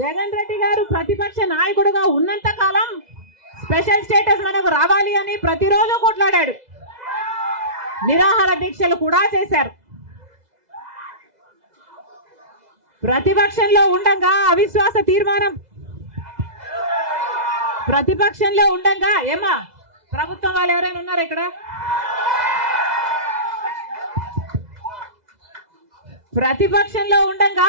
జగన్ రెడ్డి గారు ప్రతిపక్ష నాయకుడుగా ఉన్నంత కాలం స్పెషల్ స్టేటస్ మనకు రావాలి అని ప్రతిరోజు కొట్లాడాడు. నిరాహార దీక్షలు కూడా చేశారు. ప్రతిపక్షంలో ఉండగా అవిశ్వాస తీర్మానం. ప్రతిపక్షంలో ఉండగా ఏమా ప్రభుత్వం వాళ్ళు ఎవరైనా ఉన్నారు ఇక్కడ? ప్రతిపక్షంలో ఉండగా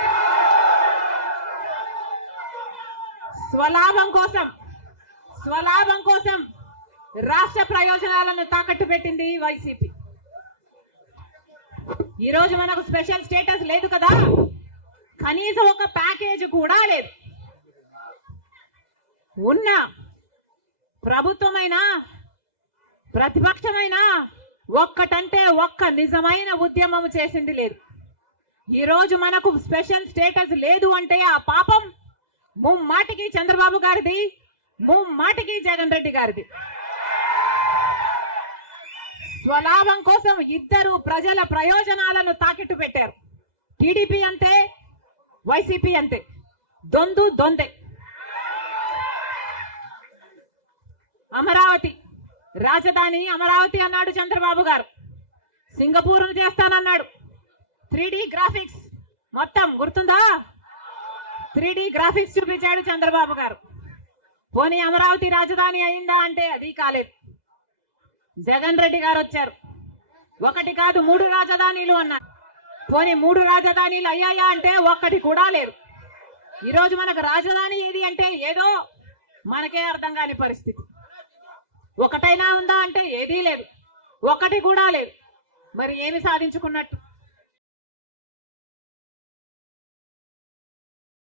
స్వలాభం కోసం స్వలాభం కోసం రాష్ట్ర ప్రయోజనాలను తాకట్టు పెట్టింది వైసీపీ. ఈ రోజు మనకు స్పెషల్ స్టేటస్ లేదు కదా? కనీసం ఒక ప్యాకేజ్ కూడా లేదు. ఉన్న ప్రభుత్వమైనా ప్రతిపక్షమైనా ఒక్కటంటే ఒక్క నిజమైన ఉద్యమం చేసింది లేదు. ఈ రోజు మనకు స్పెషల్ స్టేటస్ లేదు అంటే ఆ పాపం ముమ్మాటికి చంద్రబాబు గారిది ముమ్మాటికి జగన్ రెడ్డి గారిది. స్వలాభం కోసం ఇద్దరు ప్రజల ప్రయోజనాలను తాకిట్టు పెట్టారు. టీడీపీ అంతే వైసీపీ అంతే. దొందు దొందే. అమరావతి రాజధాని అమరావతి అన్నాడు చంద్రబాబు గారు. సింగపూర్ను చేస్తానన్నాడు. Three graphics. త్రీ గ్రాఫిక్స్ చూపించాడు చంద్రబాబు గారు. పోనీ అమరావతి రాజధాని అయిందా అంటే అది కాలేదు. జగన్ రెడ్డి గారు వచ్చారు. ఒకటి కాదు మూడు రాజధానిలు అన్నారు. పోనీ మూడు రాజధానీలు అయ్యాయా అంటే ఒక్కటి కూడా లేదు. ఈరోజు మనకు రాజధాని ఏది అంటే ఏదో మనకే అర్థం కాని పరిస్థితి. ఒకటైనా ఉందా అంటే ఏదీ లేదు. ఒకటి కూడా లేదు. మరి ఏమి సాధించుకున్నట్టు?